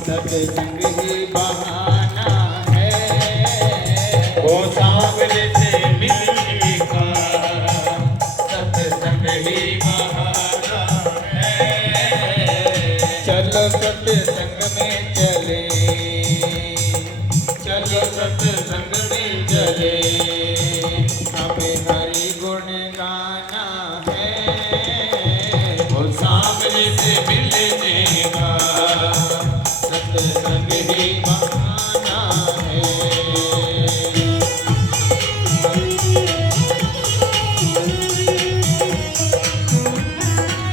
सत्संग ही बहाना है, वो सांवरे से मिलने का सत्संग ही बहाना है। चलो सत्संग में चले, चलो सत्संग में चले, हमें हरि गुण गाना है, वो सांवरे से मिलने का सत्संग ही बहाना है।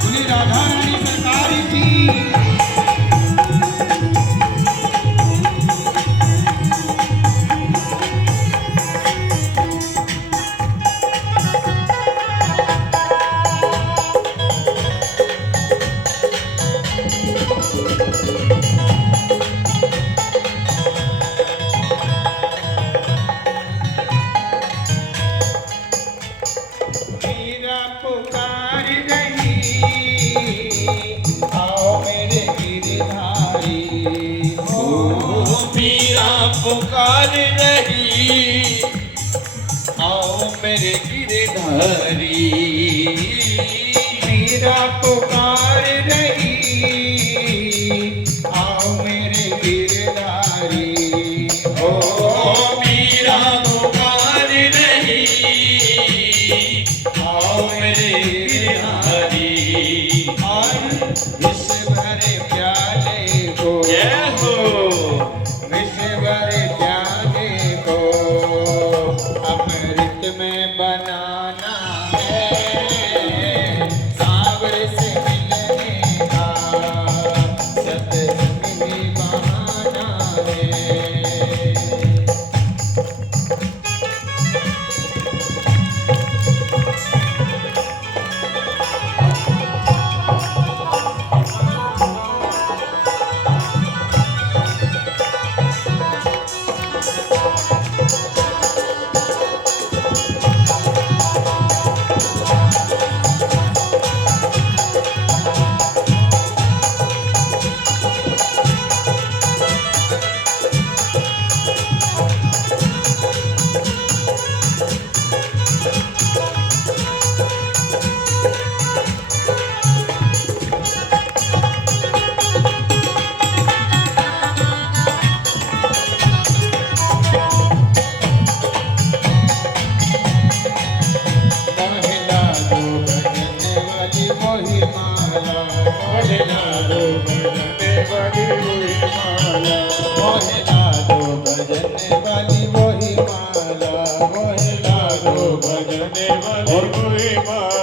बोली राधा रानी सरकार की। पुकार रही, आओ मेरे गिरधारी, ओ मीरा पुकार रही, आओ मेरे गिरधारी, मीरा पुकार रही, आओ मेरे गिरधारी, ओ मीरा पुकार रही, आओ मेरे गिरधारी, और विष भरे प्याले को, विष भरे प्याले को अमृत में बनाना है, सांवरे से मिलने का सत्संग ही बहाना है।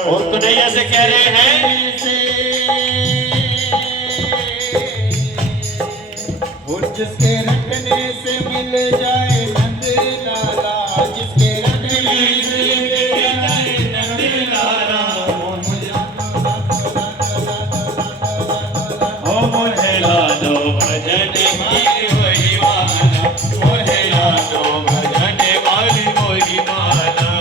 और तो नहीं ऐसे कह रहे हैं जिसके रखने से मिल जाए नंद लाला, जिसके रखने से मिल जाए नंद लाला, ओ मोहे लाडो भजन वाली वही माला, मोहे लाडो भजन वाली वही माला।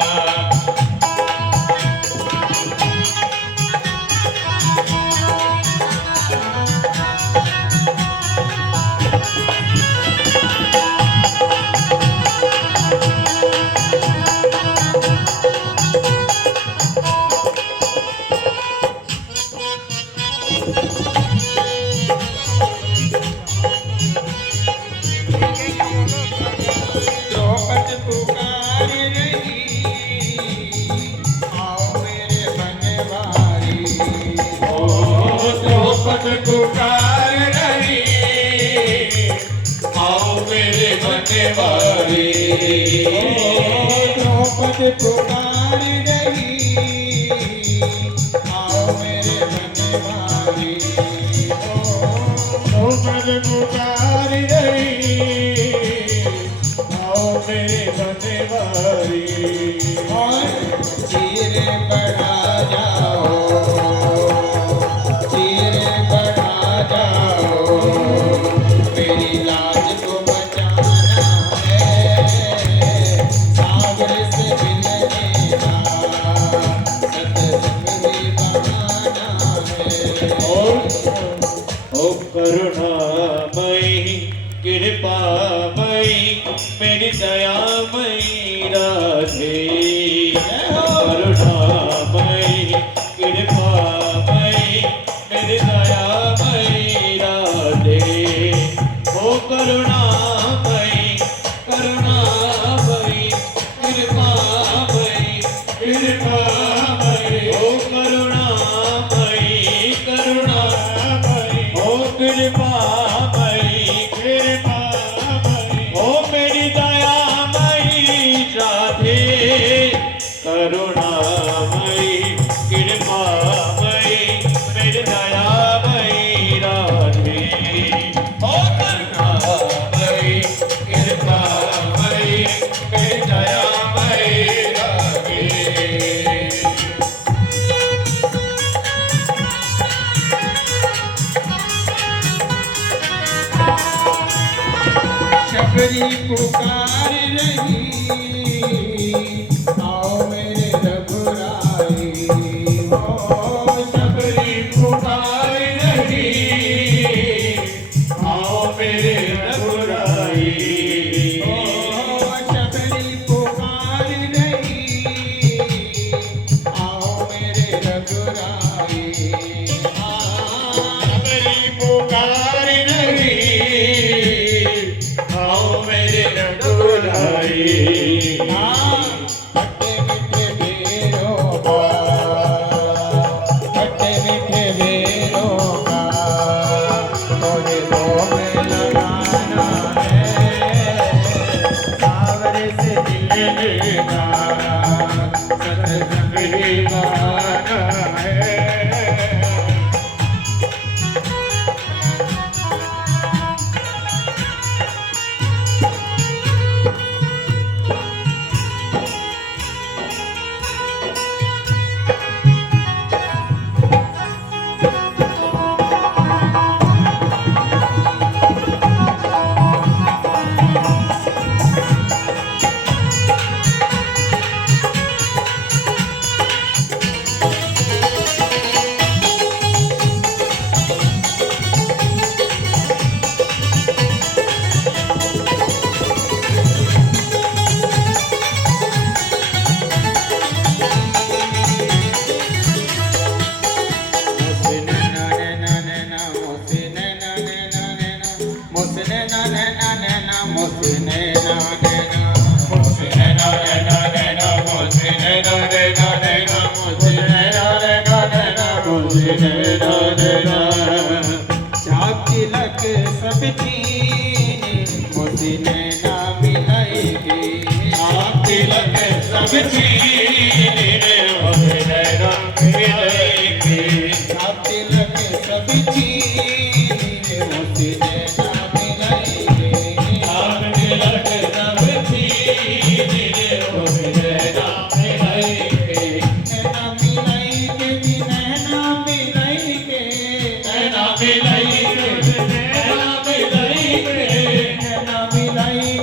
द्रौपदी पुकार रही, आओ मेरे बनवारी, ओ द्रौपदी पुकार रही, आओ मेरे बनवारी, द्रौपदी पुकार रही, आओ मेरे बनवारी, पद पुकार रही, आओ मेरे बनवारी। चीर बढ़ा जाओ, चीर बढ़ा जाओ, मेरी लाज को बचाना है, सागर से मिलने का सत्संग ही बहाना है। ओ करुणामयी कृपामयी मेरी दयामयी राधे। करुणामयी कृपामयी मेरी दयामयी राधे। ओ करुणामयी करुणामयी कृपामयी कृपामयी। ओ करुणामयी करुणामयी ओ कृपामयी कृपामयी। ओ मेरी दयामयी राधे। करुणामयी कृपामयी मेरी दयामयी राधे। ओ करुणामयी कृपामयी मेरी दयामयी राधे। शबरी पुकार रही, आओ मेरे रघुराई। ओ शबरी पुकार रही, आओ मेरे रघुराई। ओ शबरी पुकार रही, आओ मेरे रघुराई। शबरी पुकार रही, आओ मेरे रघुराई। खट्टे मीठे बेरों का, खट्टे मीठे बेरों का थोड़े भोग लगाना है, सावरे से मिलने का सत्संग ही बहाना है। चाक तिलक सब चीज मोती नैना मिलाएगी। आप तिलक सब चीज मोती नैना मिलाएगी। चाक तिलक सब चीज मोती नैना मिलाएगी। आप तिलक सब चीज मोती नैना मिलाएगी। नैना मिलाएगी जी, नैना मिलाएगी। नैना मिलाएगी नैना मिलाएगी। नैना मिलाएगी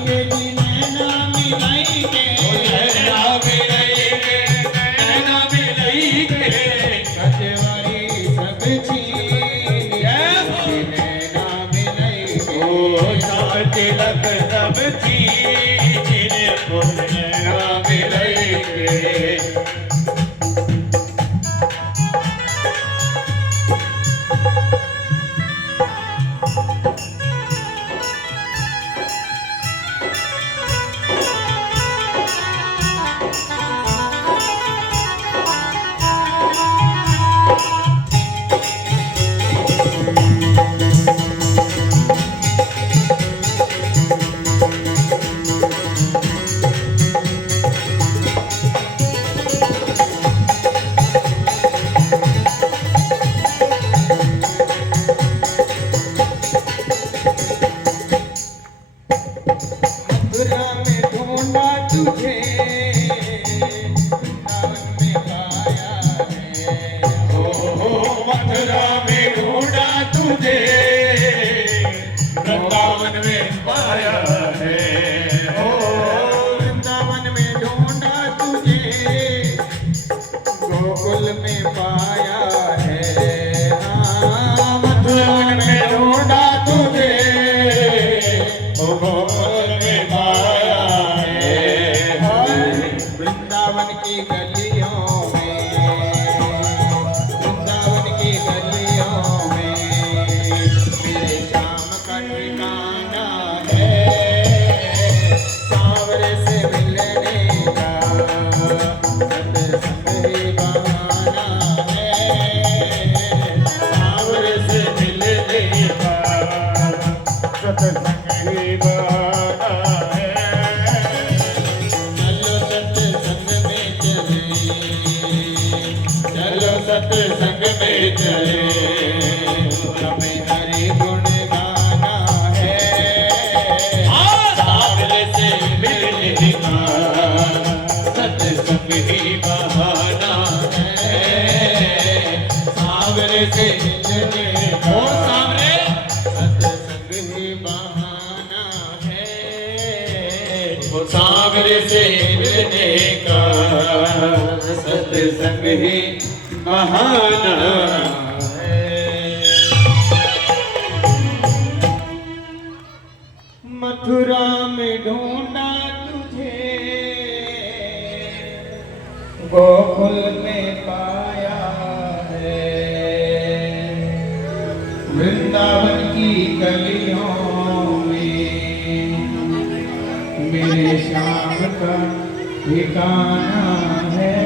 सत्संग ही बहाना है। चलो सत्संग में चले, चलो सत्संग में चले, हमें हरि गुण गाना है। सागर से मिलने का सत्संग ही बहाना है। सागर से मिलने का और सामने सत्संग ही बहाना है। वो सागर से मिलने का सत्संग ही बहाना है। मथुरा में ढूंढा तुझे, गोकुल में पाया है। वृंदावन की गलियों में मेरे श्याम का ठिकाना है।